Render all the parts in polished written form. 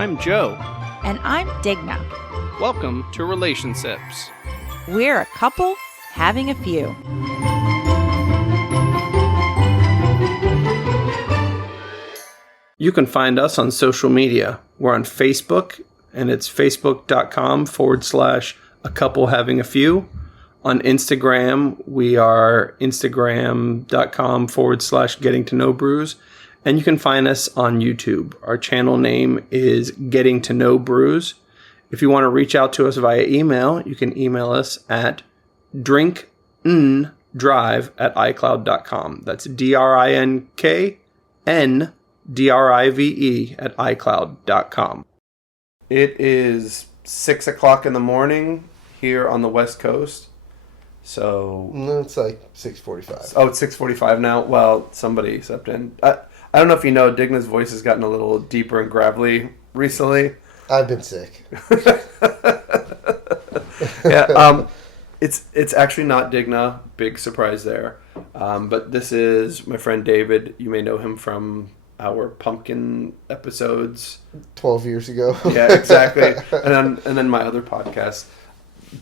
I'm Joe. And I'm Digna. Welcome to Relationships. We're a couple having a few. You can find us on social media. We're on Facebook, and it's facebook.com/a couple having a few. On Instagram, we are instagram.com/getting to know brews. And you can find us on YouTube. Our channel name is Getting to Know Brews. If you want to reach out to us via email, you can email us at drinkndrive@icloud.com. That's drinkndrive@icloud.com. It is 6 o'clock in the morning here on the West Coast. So No, it's like 6:45. Oh, it's 6:45 now? Well, somebody stepped in. I don't know if you know, Digna's voice has gotten a little deeper and gravelly recently. I've been sick. Yeah, it's actually not Digna. Big surprise there. But this is my friend David. You may know him from our pumpkin episodes 12 years ago. Yeah, exactly. And then my other podcast.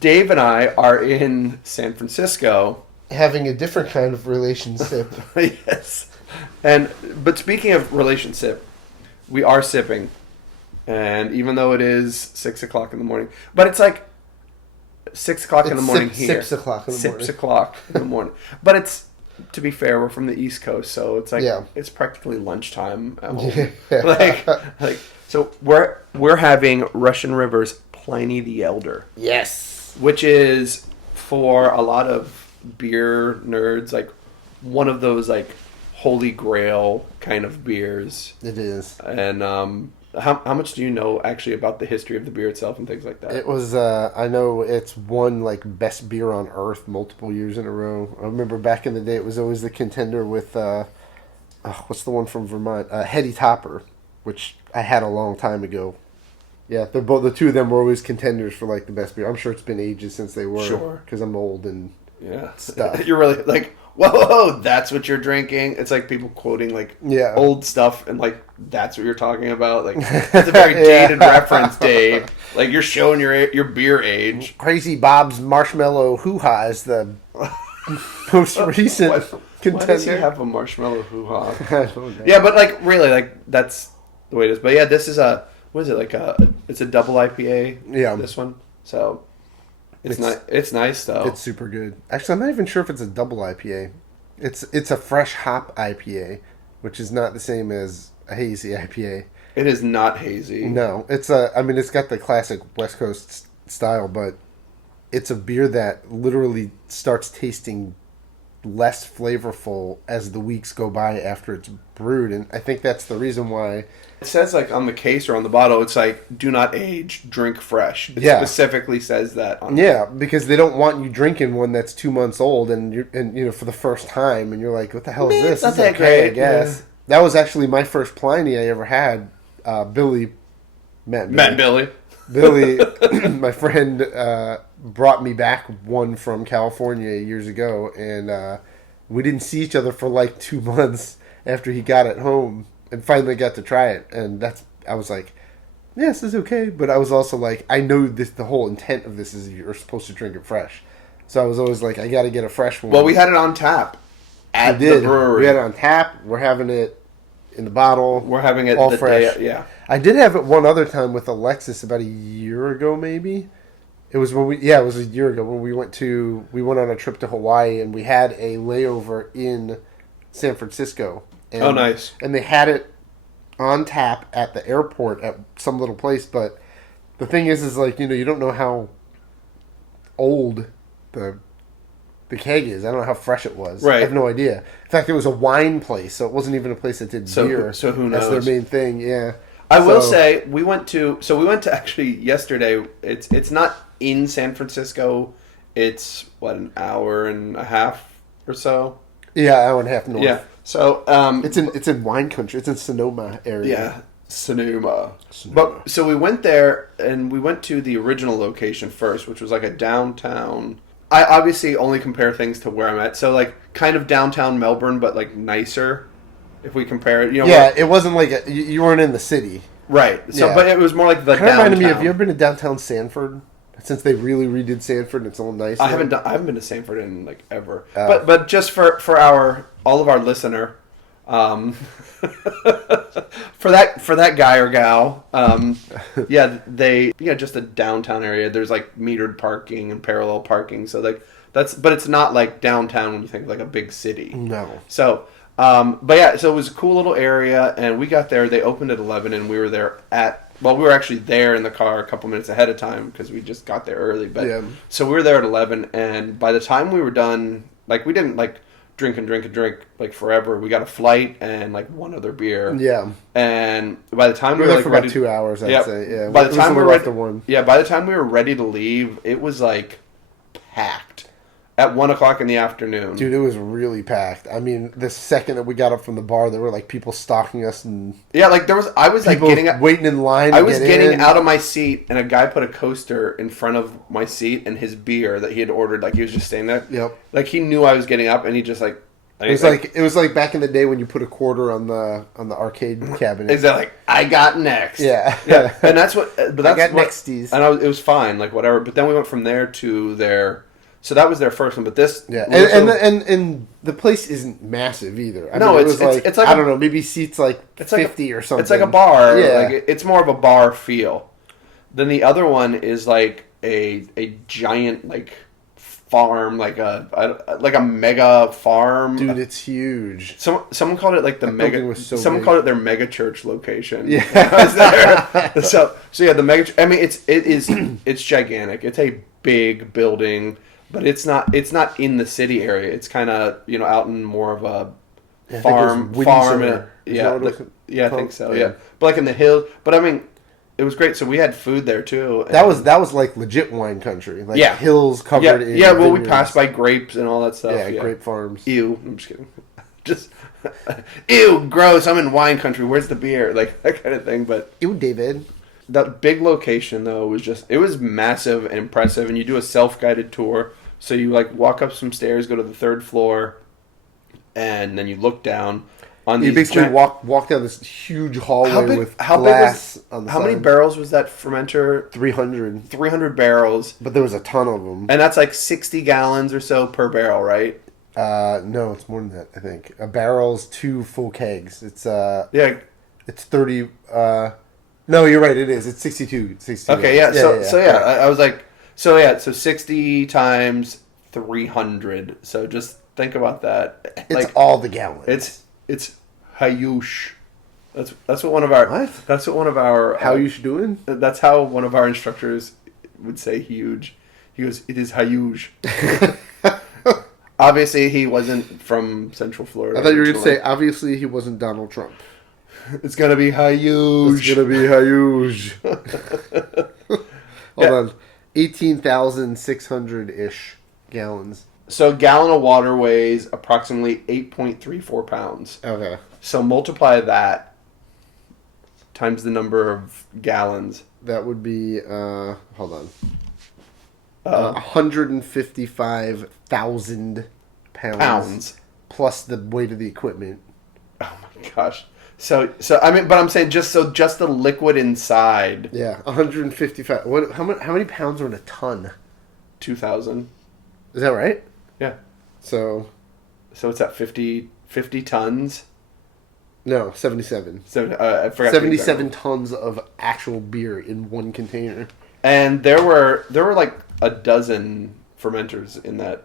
Dave and I are in San Francisco. Having a different kind of relationship. Yes. But speaking of relationship, we are sipping. And even though it is 6 o'clock in the morning, but it's like 6 o'clock in the morning here. 6 o'clock in the morning. 6 o'clock in the morning. But it's, to be fair, we're from the East Coast, so it's like, It's practically lunchtime at home. Yeah. So we're having Russian River's Pliny the Elder. Yes. Which is, for a lot of beer nerds, like one of those like holy grail kind of beers. It is. And how much do you know actually about the history of the beer itself and things like that? It was, I know it's won like best beer on earth multiple years in a row. I remember back in the day it was always the contender with, what's the one from Vermont? Heady Topper, which I had a long time ago. Yeah, they're both, the two of them were always contenders for like the best beer. I'm sure it's been ages since they were. Sure. Because I'm old and stuff. You're really like, whoa, that's what you're drinking. It's like people quoting like old stuff and like that's what you're talking about. Like that's a very dated reference, Dave. Like you're showing your beer age. Crazy Bob's Marshmallow Hoo-Ha is the most recent contender. Why does he have a marshmallow hoo-ha? I don't know. Yeah, but like really, like that's the way it is. But yeah, this is a. What is it, like it's a double IPA, this one. So, it's nice, though. It's super good. Actually, I'm not even sure if it's a double IPA. It's a fresh hop IPA, which is not the same as a hazy IPA. It is not hazy. No, it's it's got the classic West Coast style, but it's a beer that literally starts tasting less flavorful as the weeks go by after it's brewed, and I think that's the reason why. It says like on the case or on the bottle, it's like do not age, drink fresh. It specifically says that. Because they don't want you drinking one that's 2 months old and you for the first time, and you're like, what the hell is this? That's that great, I guess. Yeah. That was actually my first Pliny I ever had. Billy, Matt and Billy. Billy, my friend, brought me back one from California years ago, and we didn't see each other for like 2 months after he got it home, and finally got to try it. And I was like, yes, this is okay. But I was also like, I know this. The whole intent of this is you're supposed to drink it fresh. So I was always like, I got to get a fresh one. Well, we had it on tap at the brewery. We had it on tap. We're having it in the bottle. We're having it all the fresh. Day, I did have it one other time with Alexis about a year ago, maybe. It was when it was a year ago when we went on a trip to Hawaii, and we had a layover in San Francisco. And, oh, nice. And they had it on tap at the airport at some little place, but the thing is like, you don't know how old the keg is. I don't know how fresh it was. Right. I have no idea. In fact, it was a wine place, so it wasn't even a place that did beer. So who knows? That's their main thing, yeah. I will say, we went to actually yesterday, it's not in San Francisco, it's, an hour and a half or so? Yeah, hour and a half north. Yeah, so... It's in wine country, it's in Sonoma area. Yeah, Sonoma. But, so we went there, and we went to the original location first, which was like a downtown... I obviously only compare things to where I'm at, so like, kind of downtown Melbourne, but like nicer, if we compare it. It wasn't like you weren't in the city. Right. So, but it was more like the downtown. Reminded me. Have you ever been to downtown Sanford? Since they really redid Sanford, and it's all nice. I haven't been to Sanford in like ever. But just for all of our listener, for that guy or gal, just a downtown area. There's like metered parking and parallel parking. So like but it's not like downtown when you think like a big city. No. So. So it was a cool little area, and we got there. They opened at 11, and we were there we were actually there in the car a couple minutes ahead of time because we just got there early. But so we were there at 11, and by the time we were done, like we didn't like drink like forever. We got a flight and like one other beer. Yeah. And by the time we were there for about 2 hours, I'd say. Yeah. By the time we were by the time we were ready to leave, it was like packed. At 1 o'clock in the afternoon. Dude, it was really packed. I mean, the second that we got up from the bar, there were like people stalking us and... Yeah, like I was like waiting in line I was getting out of my seat, and a guy put a coaster in front of my seat and his beer that he had ordered, like he was just staying there. Yep. Like he knew I was getting up, and he just like... It was like back in the day when you put a quarter on the arcade cabinet. Is that like, I got next? Yeah. Yeah. And that's what... But that's I got nexties. And it was fine, like whatever. But then we went from there to their... So that was their first one, but this... Yeah, and the place isn't massive either. I mean, it's like I don't know, maybe seats like 50 or something. It's like a bar. Yeah. Like it's more of a bar feel. Then the other one is like a giant like farm, like a mega farm. Dude, it's huge. Someone called it like the mega... Someone called it their mega church location. Yeah. I was there. So yeah, the mega... I mean, it's gigantic. It's a big building... But it's not in the city area. It's kind of out in more of a farm. I think so. Yeah, but like in the hills. But I mean, it was great. So we had food there too. That was like legit wine country. Like hills covered in well, vineyards. we passed by grapes and all that stuff. Yeah, grape farms. Ew, I'm just kidding. Just ew, gross. I'm in wine country. Where's the beer? Like that kind of thing. But ew, David. That big location though was massive and impressive, and you do a self-guided tour. So you like walk up some stairs, go to the third floor, and then you look down on these. You basically walk down this huge hallway with glass on the side. How many barrels was that fermenter? 300. 300 barrels. But there was a ton of them. And that's like 60 gallons or so per barrel, right? No, it's more than that, I think. A barrel's 2 full kegs. It's it's 30 no, you're right, it is. It's 62. Okay, yeah. I was like so 60 times 300. So just think about that. It's like, all the gallons. It's Hayush. That's what one of our... What? That's what one of our... How you doing? That's how one of our instructors would say huge. He goes, it is Hayush. Obviously, he wasn't from Central Florida. I thought you were going to say, obviously, he wasn't Donald Trump. It's going to be Hayush. It's going to be Hayush. Hold on. 18,600-ish gallons. So a gallon of water weighs approximately 8.34 pounds. Okay. So multiply that times the number of gallons. That would be, hold on. 155,000 pounds. Plus the weight of the equipment. Oh my gosh. So I mean, but I'm saying just the liquid inside. Yeah, 155. What? How many pounds are in a ton? 2,000. Is that right? Yeah. So it's at 50 tons. No, 77. So I forgot. 77 tons of actual beer in one container. And there were like a dozen fermenters in that.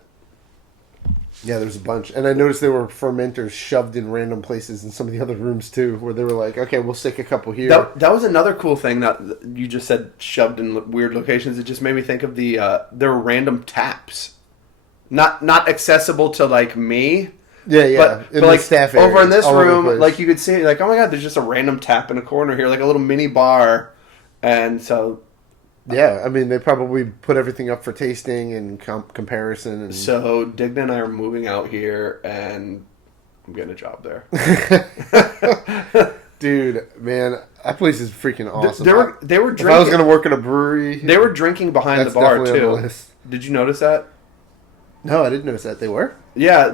Yeah, there's a bunch. And I noticed there were fermenters shoved in random places in some of the other rooms, too, where they were like, okay, we'll stick a couple here. That was another cool thing that you just said, shoved in weird locations. It just made me think of there were random taps. Not accessible to, like, me. Yeah. But like, staff area, over in this room, like, you could see, like, oh my god, there's just a random tap in a corner here, like a little mini bar. And so... Yeah, I mean, they probably put everything up for tasting and comparison. And... So, Digna and I are moving out here, and I'm getting a job there. Dude, man, that place is freaking awesome. They were drinking. If I was going to work in a brewery... They were drinking behind the bar, too. Did you notice that? No, I didn't notice that. They were? Yeah,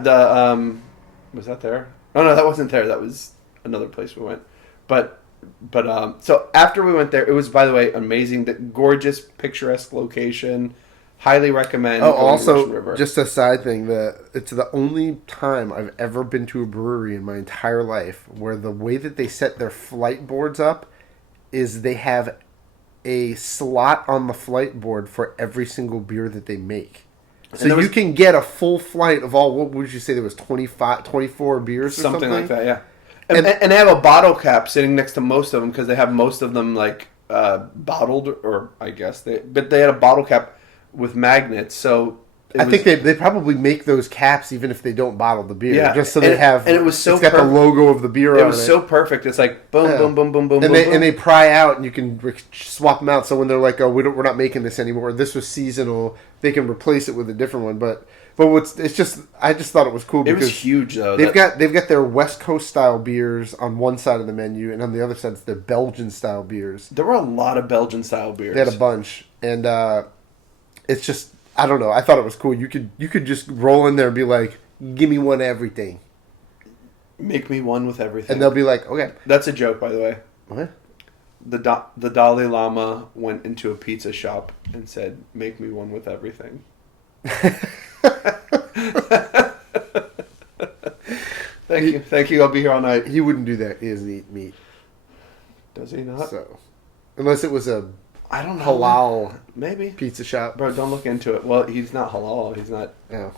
was that there? Oh, no, that wasn't there. That was another place we went. But... But so after we went there, it was, by the way, amazing. That gorgeous, picturesque location. Highly recommend. Oh, also, just a side thing, it's the only time I've ever been to a brewery in my entire life where the way that they set their flight boards up is they have a slot on the flight board for every single beer that they make. So you can get a full flight of what would you say there was 24 beers or something? Like that, yeah. And they have a bottle cap sitting next to most of them because they have most of them like bottled, or I guess but they had a bottle cap with magnets, so I think they probably make those caps even if they don't bottle the beer, just so they have. And it was so it's got the logo of the beer on it. It was so perfect. It's like boom, boom, boom, boom, boom, and boom. They pry out, and you can swap them out. So when they're like, "Oh, we're not making this anymore. This was seasonal," they can replace it with a different one. But I just thought it was cool because it was huge though. They've got their West Coast style beers on one side of the menu, and on the other side it's their Belgian style beers. There were a lot of Belgian style beers. They had a bunch, and it's just. I don't know. I thought it was cool. You could just roll in there and be like, "Give me one everything." Make me one with everything. And they'll be like, "Okay." That's a joke, by the way. What? The Dalai Lama went into a pizza shop and said, "Make me one with everything." Thank you. I'll be here all night. He wouldn't do that. He doesn't eat meat. Does he not? So, unless it was I don't know. Halal, maybe pizza shop. Bro, don't look into it. Well, he's not halal. He's not. Oh.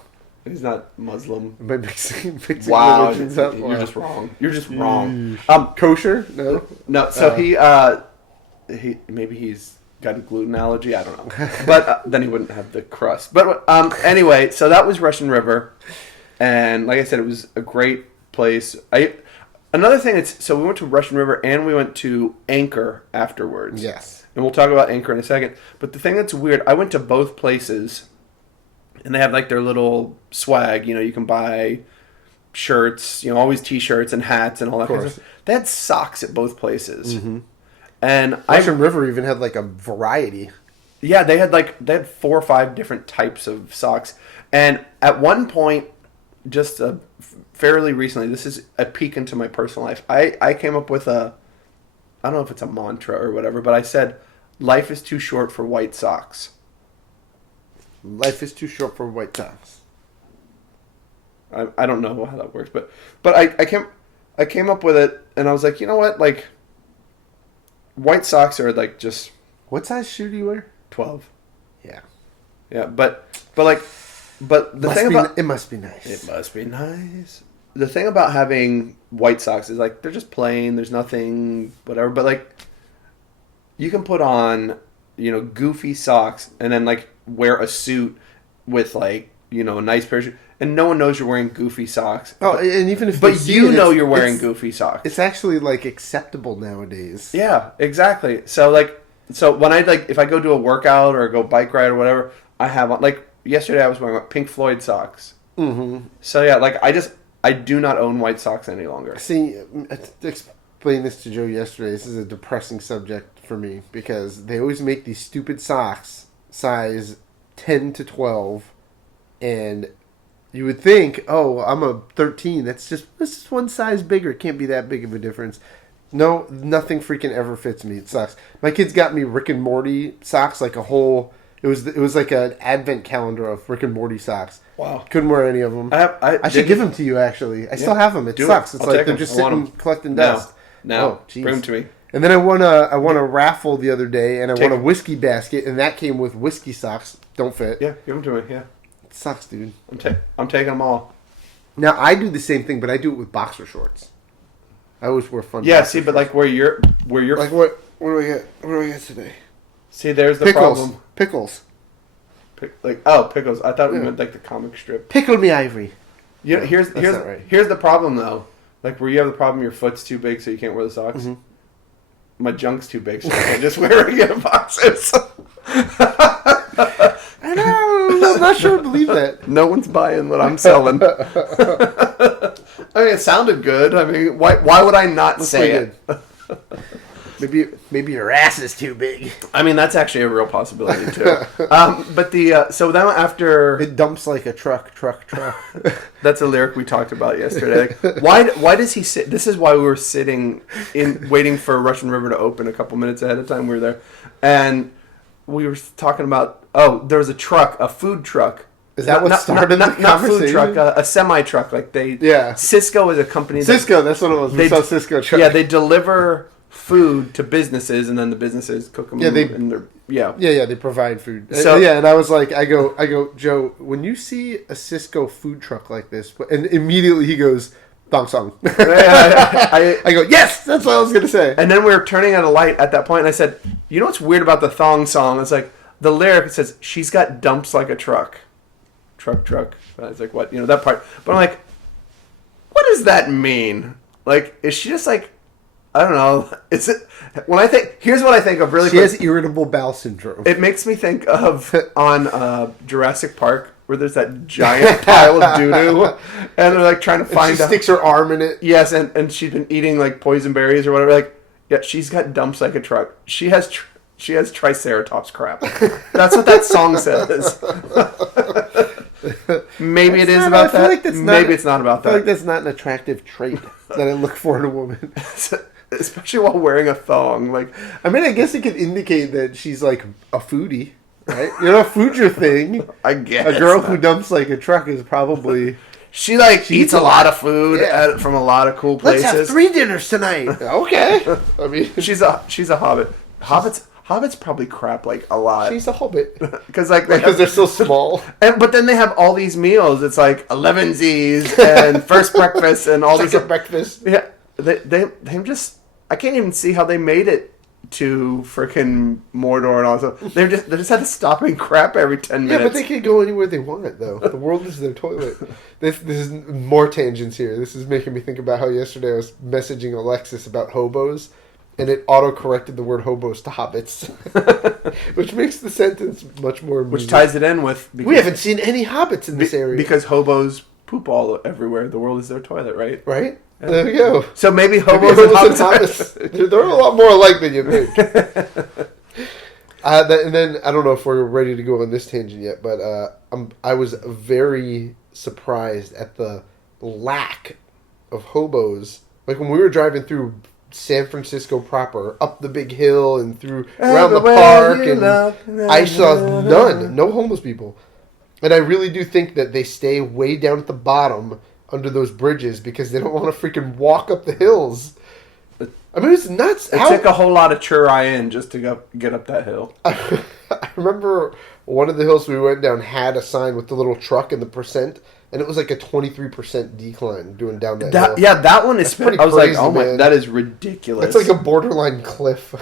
He's not Muslim. But mixing wow, religions up. You're just wrong. You're just wrong. Kosher? No. No. So he maybe he's got a gluten allergy. I don't know. But then he wouldn't have the crust. But anyway, so that was Russian River, and like I said, it was a great place. Another thing. So we went to Russian River and we went to Anchor afterwards. Yes. And we'll talk about Anchor in a second. But the thing that's weird, I went to both places, and they have like their little swag. You know, you can buy shirts, always T-shirts and hats and all that kind of stuff. They had socks at both places. Mm-hmm. And Russian River even had like a variety. Yeah, they had 4 or 5 different types of socks. And at one point, just fairly recently, this is a peek into my personal life, I came up with I don't know if it's a mantra or whatever, but I said, life is too short for white socks. Life is too short for white socks. I don't know how that works, but I came up with it, and I was like, you know what, like, white socks are like just... What size shoe do you wear? 12. Yeah. Yeah, but the thing about... It must be nice. It must be nice. The thing about having white socks is, like, they're just plain. There's nothing, whatever. But, like, you can put on, goofy socks and then, like, wear a suit with, like, a nice pair of shoes. And no one knows you're wearing goofy socks. Oh, and even if but you're wearing goofy socks. It's actually, like, acceptable nowadays. Yeah, exactly. So when if I go do a workout or go bike ride or whatever, I have, like, yesterday I was wearing Pink Floyd socks. Mm-hmm. So, yeah, like, I do not own white socks any longer. See, I explained this to Joe yesterday. This is a depressing subject for me because they always make these stupid socks size 10 to 12, and you would think, oh, I'm a 13. This is one size bigger. It can't be that big of a difference. No, nothing freaking ever fits me. It sucks. My kids got me Rick and Morty socks, like a whole... It was like an advent calendar of Rick and Morty socks. Wow. Couldn't wear any of them. I should give them to you, actually. I still have them. It sucks. It's like they're just sitting collecting dust. No. Bring them to me. And then I won a raffle the other day, and I won a whiskey basket, and that came with whiskey socks. Don't fit. Yeah, give them to me, yeah. It sucks, dude. I'm taking them all. Now, I do the same thing, but I do it with boxer shorts. I always wear fun shorts. But like where you're... Like what do we get? What do we get today? See, there's the problem. Pickles. Pickles. I thought we meant like the comic strip. Pickle me, Ivory. Here's the problem though. Like where you have the problem, your foot's too big, so you can't wear the socks. Mm-hmm. My junk's too big, so I can just wear regular boxers. I know. I'm not sure I believe that. No one's buying what I'm selling. I mean, it sounded good. I mean, why would I not say it? Maybe your ass is too big. I mean, that's actually a real possibility too. But so then after it dumps like a truck. That's a lyric we talked about yesterday. Like, why does he sit? This is why we were sitting waiting for Russian River to open a couple minutes ahead of time. We were there, and we were talking about there was a food truck. Is that what started the conversation? Not food truck, a semi truck. Like Cisco is a company. Cisco, that's what it was. They sell Cisco truck. Yeah, they deliver food to businesses, and then the businesses cook them. Yeah, they provide food. So and I was like, I go, Joe, when you see a Cisco food truck like this, and immediately he goes, thong song. I go, yes, that's what I was gonna say. And then we were turning at a light at that point, and I said, you know what's weird about the thong song? It's like the lyric says, she's got dumps like a truck. Truck. I was like, what? That part. But I'm like, what does that mean? Like, is she just like, I don't know. Is it, here's what I think of really quick. She has irritable bowel syndrome. It makes me think of on Jurassic Park, where there's that giant pile of doo-doo, and they're like trying to find she sticks her arm in it. Yes, and she's been eating like poison berries or whatever. Like, yeah, she's got dumps like a truck. She has Triceratops crap. That's what that song says. Maybe it is about that. Maybe it's not about that. I feel like that's not an attractive trait that I look for in a woman. Especially while wearing a thong. Like, I mean, I guess it could indicate that she's like a foodie, right? Food's your thing. I guess. A girl who dumps like a truck is probably... She eats a lot of food from a lot of cool places. Let's have 3 dinners tonight. Okay. I mean... She's a hobbit. Hobbits probably crap like a lot. She's a hobbit because they're so small. But then they have all these meals. It's like 11 Z's and first breakfast and all these breakfast. Yeah, they just I can't even see how they made it to frickin' Mordor and all that. They just had to stop and crap every 10 minutes. Yeah, but they can go anywhere they want though. The world is their toilet. This is more tangents here. This is making me think about how yesterday I was messaging Alexis about hobos. And it auto-corrected the word hobos to hobbits. Which makes the sentence much more amusing. Which ties it in with... We haven't seen any hobbits in this area. Because hobos poop all everywhere. The world is their toilet, right? Right? Yeah. There we go. So maybe hobos and hobbits... They're a lot more alike than you think. And then, I don't know if we're ready to go on this tangent yet, but I was very surprised at the lack of hobos. Like when we were driving through... San Francisco proper, up the big hill and through around the park, and I saw no homeless people. And I really do think that they stay way down at the bottom under those bridges because they don't want to freaking walk up the hills. I mean, it's nuts. It took a whole lot of churri just to get up that hill. I remember one of the hills we went down had a sign with the little truck and the percent. And it was like a 23% decline doing down that hill. Yeah, that one is pretty. I was crazy, like, oh my, that is ridiculous. It's like a borderline cliff.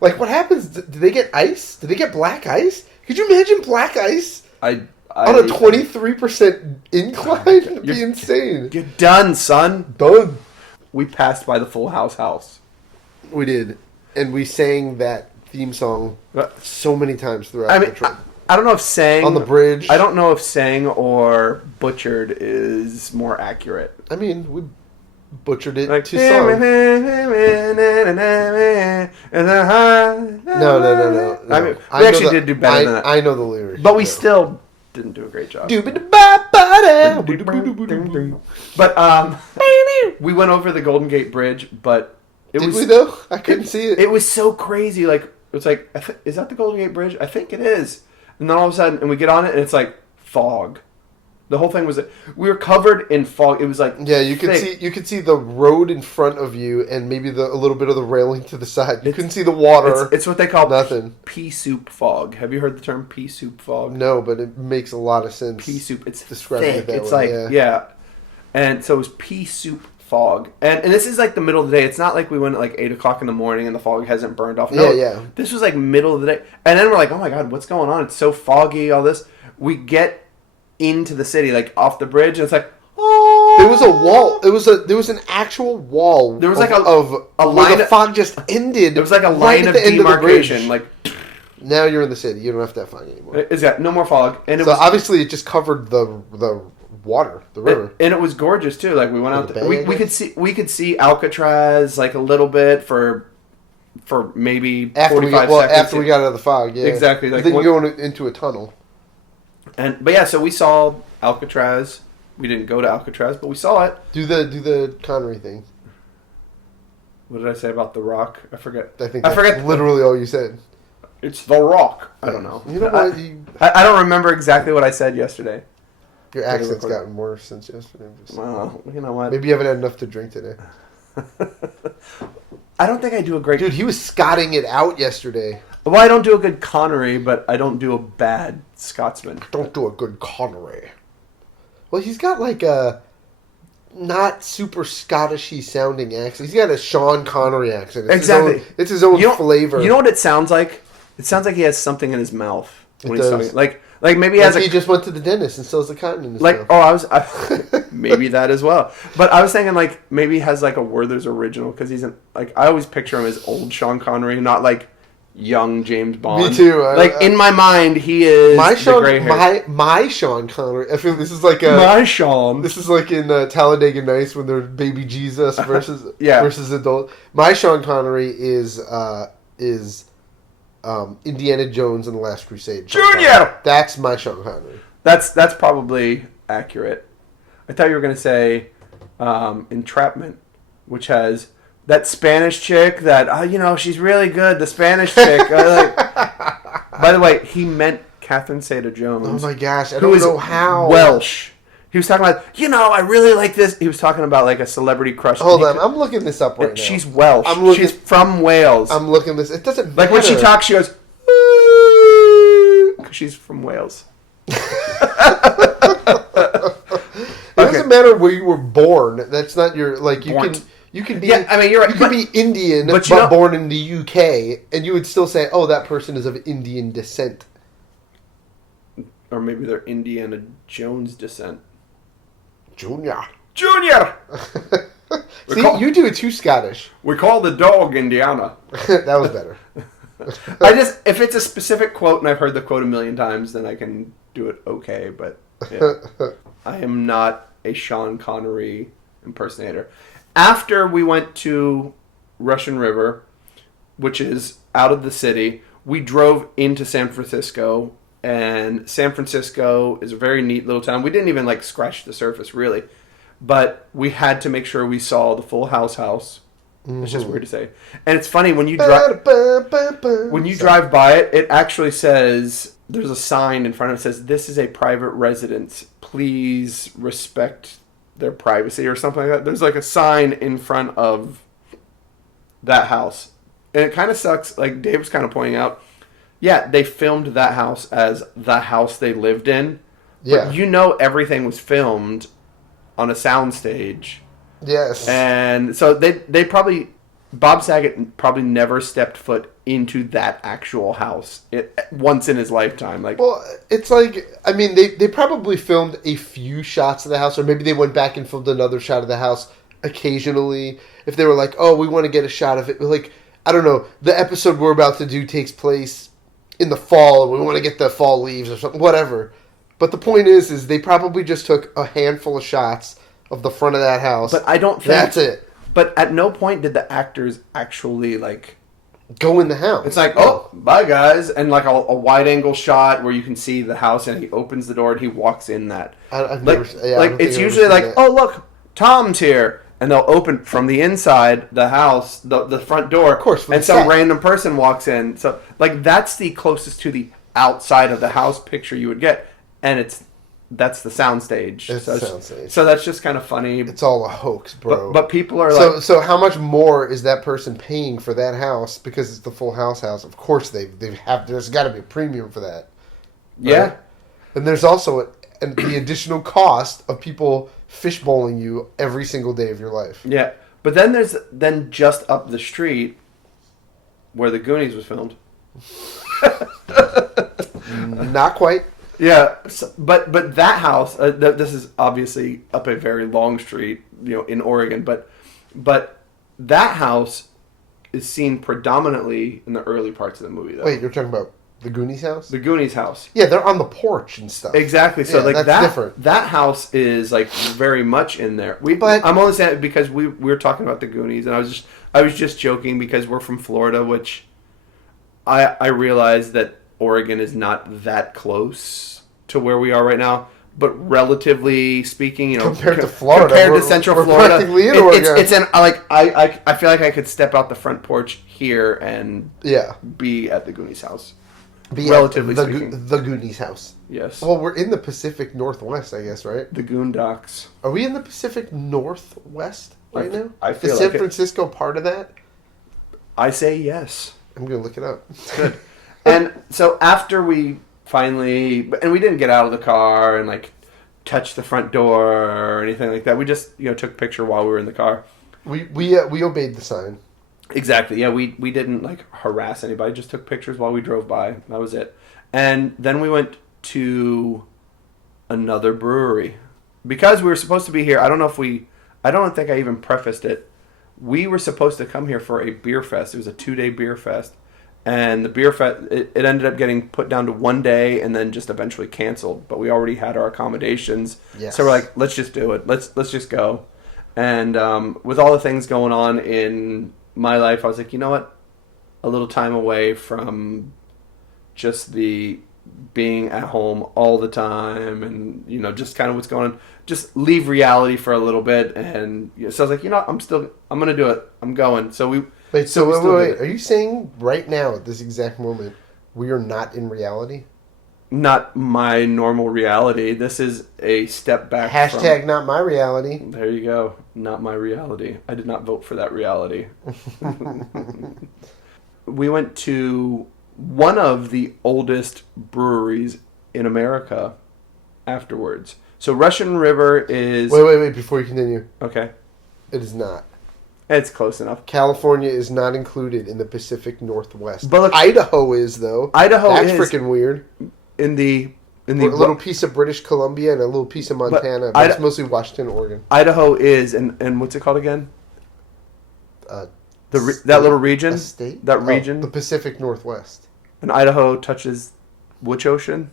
Like, what happens? Do they get ice? Do they get black ice? Could you imagine black ice on a 23% incline? It'd be insane. You're done, son. Done. We passed by the Full House. We did. And we sang that theme song so many times throughout the trip. I don't know if sang... On the bridge. I don't know if sang or butchered is more accurate. I mean, we butchered it to song. No. I mean, we actually did do better than that. I know the lyrics. But we still didn't do a great job. But we went over the Golden Gate Bridge, but... Did we, though? I couldn't see it. It was so crazy. Like, it was like, is that the Golden Gate Bridge? I think it is. And then all of a sudden, and we get on it, and it's like fog. The whole thing was we were covered in fog. It was like you could see the road in front of you, and maybe a little bit of the railing to the side. You couldn't see the water. It's what they call nothing. Pea soup fog. Have you heard the term pea soup fog? No, but it makes a lot of sense. Pea soup. It's describing thick. It that it's way. like and so it was pea soup fog, and this is like the middle of the day. It's not like we went at like 8 o'clock in the morning and the fog hasn't burned off. No, this was like middle of the day, and then we're like, oh my god, what's going on? It's so foggy. All this. We get into the city, like off the bridge, and it's like, oh, there was a wall. There was an actual wall. There was like a line. Where the fog just ended. There was like a line of demarcation. Like now you're in the city. You don't have that fog anymore. Is that no more fog? And obviously it just covered the water, the river, and it was gorgeous too. Like we went out there, we could see Alcatraz like a little bit for for maybe after 45 seconds. After we got out of the fog, yeah. Exactly. Like, then you go into a tunnel. But yeah, so we saw Alcatraz. We didn't go to Alcatraz, but we saw it. Do the Connery thing. What did I say about The Rock? I forget. I forget literally all you said. It's The Rock. I don't know. You know what? I don't remember exactly what I said yesterday. Your accent's gotten worse since yesterday. Well, you know what? Maybe you haven't had enough to drink today. I don't think I do a great... Dude, he was Scotting it out yesterday. Well, I don't do a good Connery, but I don't do a bad Scotsman. Don't do a good Connery. Well, he's got like a not super Scottish-y sounding accent. He's got a Sean Connery accent. It's his own flavor. You know what it sounds like? It sounds like he has something in his mouth when he's talking. Like maybe he just went to the dentist and still has a cotton in his mouth. Maybe that as well. But I was thinking like maybe he has like a Werther's original because he's I always picture him as old Sean Connery, not like young James Bond. Me too. In my mind, he is my Sean Connery. I feel this is like my Sean. This is like in Talladega Nights when they're baby Jesus versus adult. My Sean Connery is Indiana Jones and the Last Crusade. Junior! That's my Sean Connery. That's probably accurate. I thought you were going to say Entrapment, which has that Spanish chick that, she's really good, the Spanish chick. By the way, he meant Catherine Zeta-Jones. Oh my gosh, I don't know how. Welsh. He was talking about, I really like this. He was talking about like a celebrity crush. Hold on, I'm looking this up right now. She's Welsh. She's from Wales. I'm looking this. It doesn't matter. Like when she talks, she goes, because she's from Wales. It doesn't matter where you were born. That's not your You can be. Yeah, I mean, you're right. You can be Indian, but born in the UK, and you would still say, "Oh, that person is of Indian descent." Or maybe they're Indiana Jones descent. Junior. See, you do it too Scottish. We call the dog Indiana. That was better. If it's a specific quote and I've heard the quote a million times, then I can do it okay. But yeah. I am not a Sean Connery impersonator. After we went to Russian River, which is out of the city, we drove into San Francisco. And San Francisco is a very neat little town. We didn't even scratch the surface really, but we had to make sure we saw the Full House. Mm-hmm. It's just weird to say. And it's funny when you drive by it. It actually says there's a sign in front of it that says this is a private residence. Please respect their privacy or something like that. There's a sign in front of that house, and it kind of sucks. Like Dave was kind of pointing out. Yeah, they filmed that house as the house they lived in. Yeah. But everything was filmed on a soundstage. Yes. And so they probably... Bob Saget probably never stepped foot into that actual house once in his lifetime. Well, it's they probably filmed a few shots of the house, or maybe they went back and filmed another shot of the house occasionally. If they were like, oh, we want to get a shot of it. I don't know, the episode we're about to do takes place in the fall, and we want to get the fall leaves or something, whatever. But the point is they probably just took a handful of shots of the front of that house. But I don't think... That's it. But at no point did the actors actually, go in the house. It's oh, bye, guys. And, a wide-angle shot where you can see the house, and he opens the door, and he walks in that. It's usually oh, look, Tom's here. And they'll open from the inside the house, the front door, of course, and some random person walks in. So, that's the closest to the outside of the house picture you would get, and that's the soundstage. It's the soundstage. So that's just kind of funny. It's all a hoax, bro. But people are so how much more is that person paying for that house because it's the Full House house? Of course they have. There's got to be a premium for that. Right? Yeah, and there's also the additional cost of people fishbowling you every single day of your life. Yeah, but then there's just up the street where the Goonies was filmed. Not quite. Yeah, but that house. This is obviously up a very long street, in Oregon. But that house is seen predominantly in the early parts of the movie. Though. Wait, you're talking about The Goonies house? The Goonies house. Yeah, they're on the porch and stuff. Exactly. So that's different. That house is like very much in there. I'm only saying it because we were talking about the Goonies, and I was just joking because we're from Florida, which I realize that Oregon is not that close to where we are right now. But relatively speaking, compared to Florida, compared to Central Florida, it's an I feel like I could step out the front porch here and be at the Goonies house. Relatively speaking, the Goonies house. Yes. Well, we're in the Pacific Northwest, I guess, right? The Goondocks. Are we in the Pacific Northwest right now? I feel is San Francisco part of that? I say yes. I'm gonna look it up. Good. And so after we finally, and we didn't get out of the car and like touch the front door or anything like that. We just took a picture while we were in the car. We obeyed the sign. Exactly. Yeah, we didn't like harass anybody. Just took pictures while we drove by. That was it. And then we went to another brewery because we were supposed to be here. I don't think I even prefaced it. We were supposed to come here for a beer fest. It was a 2-day beer fest. And the beer fest, it ended up getting put down to 1 day and then just eventually canceled. But we already had our accommodations. Yes. So we're like, let's just do it. Let's just go. And with all the things going on in my life, I was like, you know what? A little time away from just the being at home all the time and, just kind of what's going on. Just leave reality for a little bit. And so I was like, I'm going to do it. I'm going. So we... Wait, wait. Are you saying right now, at this exact moment, we are not in reality? Not my normal reality. This is a step back. Hashtag not my reality. There you go. Not my reality. I did not vote for that reality. We went to one of the oldest breweries in America afterwards. So Russian River is... Wait, before you continue. Okay. It is not. It's close enough. California is not included in the Pacific Northwest. But look, Idaho is, though. That's freaking weird. In the a little piece of British Columbia and a little piece of Montana, but it's mostly Washington, Oregon. Idaho is, and what's it called again? That little region? A state? That region? The Pacific Northwest. And Idaho touches which ocean?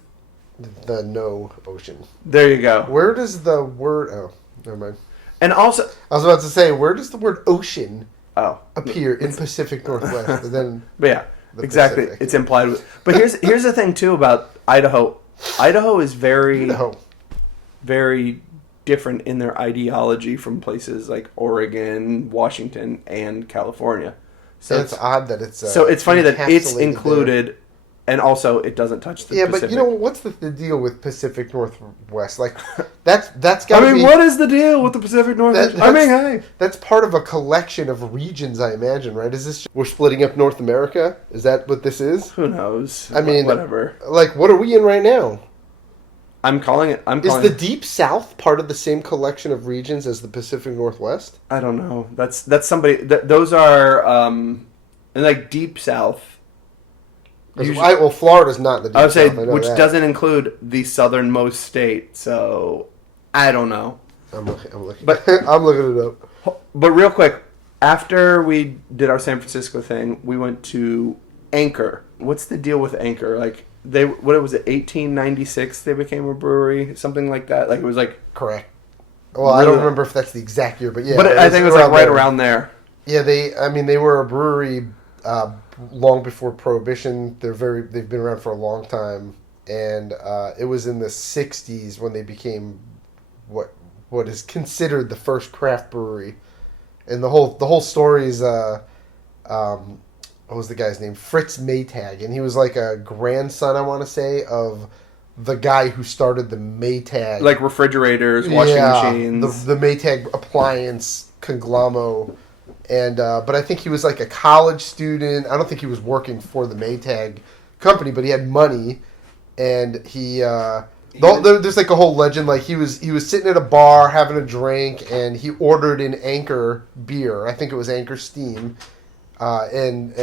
The no ocean. There you go. Where does the word... Oh, never mind. And also... I was about to say, where does the word ocean appear in Pacific Northwest? But yeah, exactly. Pacific. It's implied. But here's the thing, too, about Idaho. Idaho is very, very different in their ideology from places like Oregon, Washington, and California. So it's odd that it's... so it's funny that it's included... There. And also, it doesn't touch the Pacific. But what's the deal with Pacific Northwest? Like, that's got to be... what is the deal with the Pacific Northwest? Hey. That's part of a collection of regions, I imagine, right? Is this... We're splitting up North America? Is that what this is? Who knows? Whatever. Like, what are we in right now? I'm calling it... Is the Deep South part of the same collection of regions as the Pacific Northwest? I don't know. That's somebody... those are... in like Deep South... Florida's not the deep I would say, South, which doesn't include the southernmost state, so I don't know. I'm looking. But I'm looking it up. But real quick, after we did our San Francisco thing, we went to Anchor. What's the deal with Anchor? Like what was it? 1896 they became a brewery, something like that. Like it was like correct. Well, really? I don't remember if that's the exact year, but yeah. But I think it was like right around there. Yeah, they were a brewery. Long before Prohibition. They've been around for a long time, and it was in the 60s when they became what is considered the first craft brewery. And the whole story is what was the guy's name? Fritz Maytag, and he was like a grandson, I want to say, of the guy who started the Maytag, like refrigerators, washing machines, the Maytag appliance conglomerate. And but I think he was like a college student. I don't think he was working for the Maytag company, but he had money, and there's like a whole legend. Like he was sitting at a bar having a drink, and he ordered an Anchor beer. I think it was Anchor Steam, and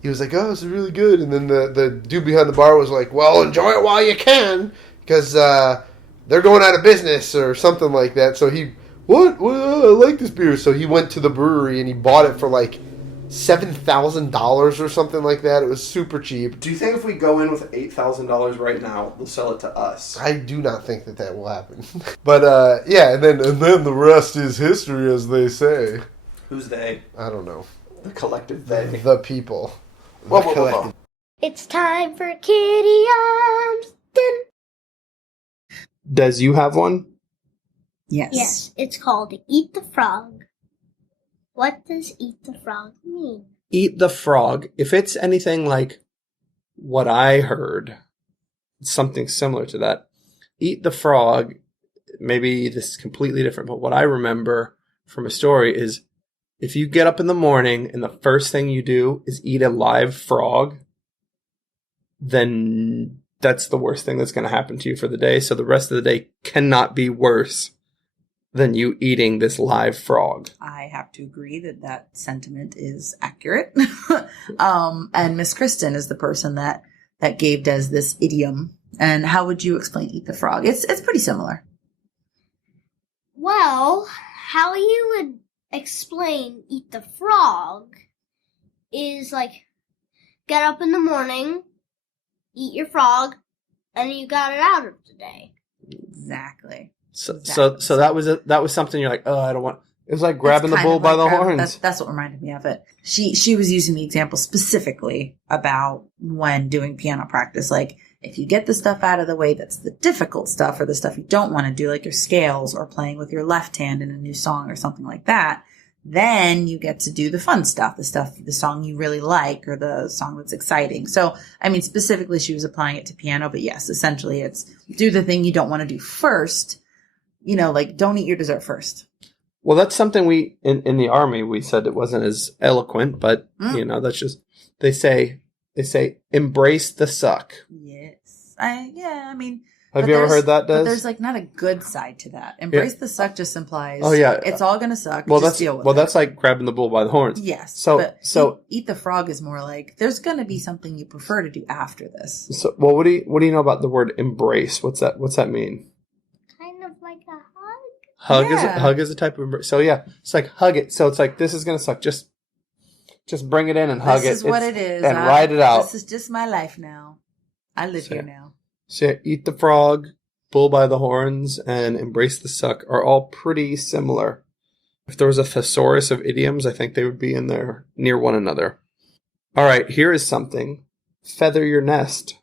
he was like, "Oh, this is really good." And then the dude behind the bar was like, "Well, enjoy it while you can, because they're going out of business or something like that." So he. What? I like this beer. So he went to the brewery and he bought it for like $7,000 or something like that. It was super cheap. Do you think if we go in with $8,000 right now, they'll sell it to us? I do not think that will happen. But yeah, and then the rest is history, as they say. Who's they? I don't know. The collective they. The people. Whoa. It's time for Kitty Arms. Does you have one? Yes. Yes, it's called Eat the Frog. What does Eat the Frog mean? Eat the frog. If it's anything like what I heard, something similar to that. Eat the frog, maybe this is completely different, but what I remember from a story is if you get up in the morning and the first thing you do is eat a live frog, then that's the worst thing that's going to happen to you for the day. So the rest of the day cannot be worse than you eating this live frog. I have to agree that sentiment is accurate. And Miss Kristen is the person that gave Des this idiom. And how would you explain eat the frog? It's pretty similar. Well, how you would explain eat the frog is like get up in the morning, eat your frog, and you got it out of the day. Exactly. So that was something you're like, oh, I don't want. It was like grabbing the bull by the horns. That's what reminded me of it. She was using the example specifically about when doing piano practice. Like if you get the stuff out of the way that's the difficult stuff or the stuff you don't want to do, like your scales or playing with your left hand in a new song or something like that, then you get to do the fun stuff, the song you really like or the song that's exciting. So, I mean, specifically she was applying it to piano, but yes, essentially it's do the thing you don't want to do first. You know, like don't eat your dessert first. Well, that's something we, in the Army, we said it wasn't as eloquent, but, you know, that's just, they say, embrace the suck. Yes. I mean. Have you ever heard that, Des? But there's like not a good side to that. Embrace the suck just implies, it's all going to suck. Well, just deal with it. That's like grabbing the bull by the horns. Yes. So eat the frog is more like, there's going to be something you prefer to do after this. So, well, what do you know about the word embrace? What's that mean? Kind of like a hug. Hug is a type of embrace. So yeah, it's like hug it. So it's like this is gonna suck. Just bring it in and hug it. This is what it is. And ride it out. This is just my life now. I live here now. So yeah, eat the frog, bull by the horns, and embrace the suck are all pretty similar. If there was a thesaurus of idioms, I think they would be in there near one another. All right, here is something. Feather your nest.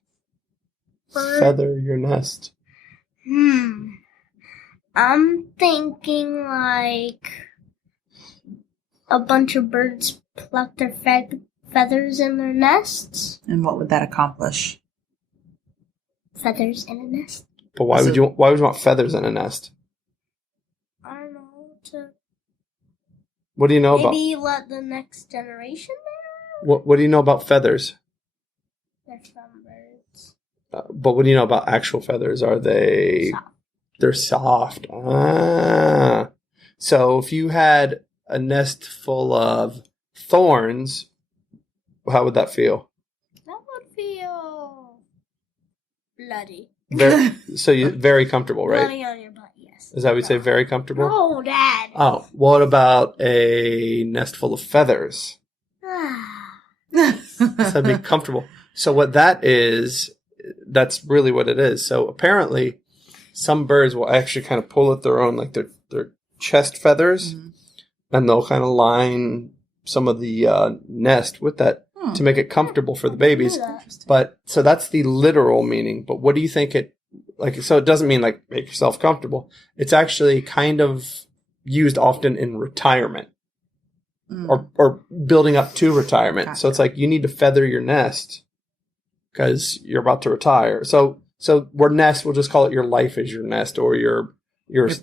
Feather your nest. I'm thinking like a bunch of birds pluck their feathers in their nests. And what would that accomplish? Feathers in a nest. But why would you want feathers in a nest? I don't know. What do you know about? Maybe let the next generation there. What do you know about feathers? They're from birds. But what do you know about actual feathers? Are they? Soft. They're soft. Ah. So if you had a nest full of thorns, how would that feel? That would feel bloody. Very comfortable, right? Bloody on your butt, yes. Is that what we say? Very comfortable? No, Dad. Oh, what about a nest full of feathers? That'd be comfortable. So what that is, that's really what it is. So apparently, some birds will actually kind of pull at their own, like their chest feathers, and they'll kind of line some of the nest with that to make it comfortable for the babies. But so that's the literal meaning. But what do you think it like? So it doesn't mean like make yourself comfortable. It's actually kind of used often in retirement or building up to retirement. Gotcha. So it's like you need to feather your nest because you're about to retire. So where nest, we'll just call it your life is your nest or your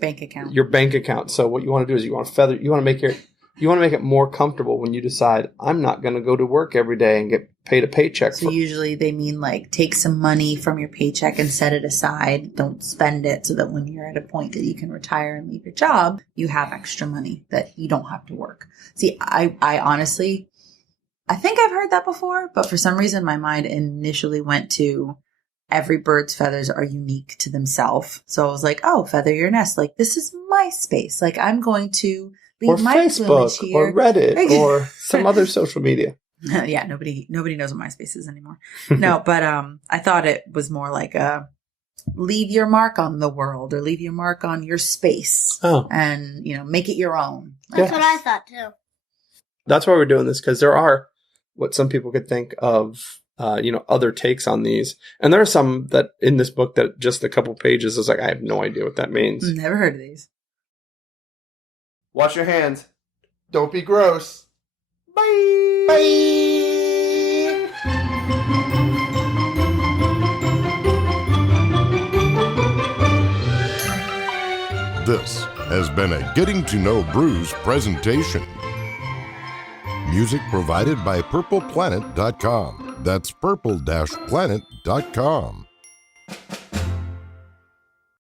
bank account. Your bank account. So what you want to do is you want to make it more comfortable when you decide I'm not going to go to work every day and get paid a paycheck. So usually they mean like take some money from your paycheck and set it aside. Don't spend it so that when you're at a point that you can retire and leave your job, you have extra money that you don't have to work. See, I honestly, I think I've heard that before, but for some reason my mind initially went to every bird's feathers are unique to themselves. So I was like, oh, feather your nest. Like, this is my space. Like, I'm going to leave or my Facebook plumage here. or Reddit or some other social media. Yeah, nobody knows what MySpace is anymore. No, but I thought it was more like leave your mark on the world or leave your mark on your space. And, make it your own. That's what I thought too. That's why we're doing this, because there are what some people could think of, other takes on these. And there are some that in this book that just a couple pages is like, I have no idea what that means. Never heard of these. Wash your hands. Don't be gross. Bye. Bye. This has been a Getting to Know Brews presentation. Music provided by purpleplanet.com. That's purple-planet.com.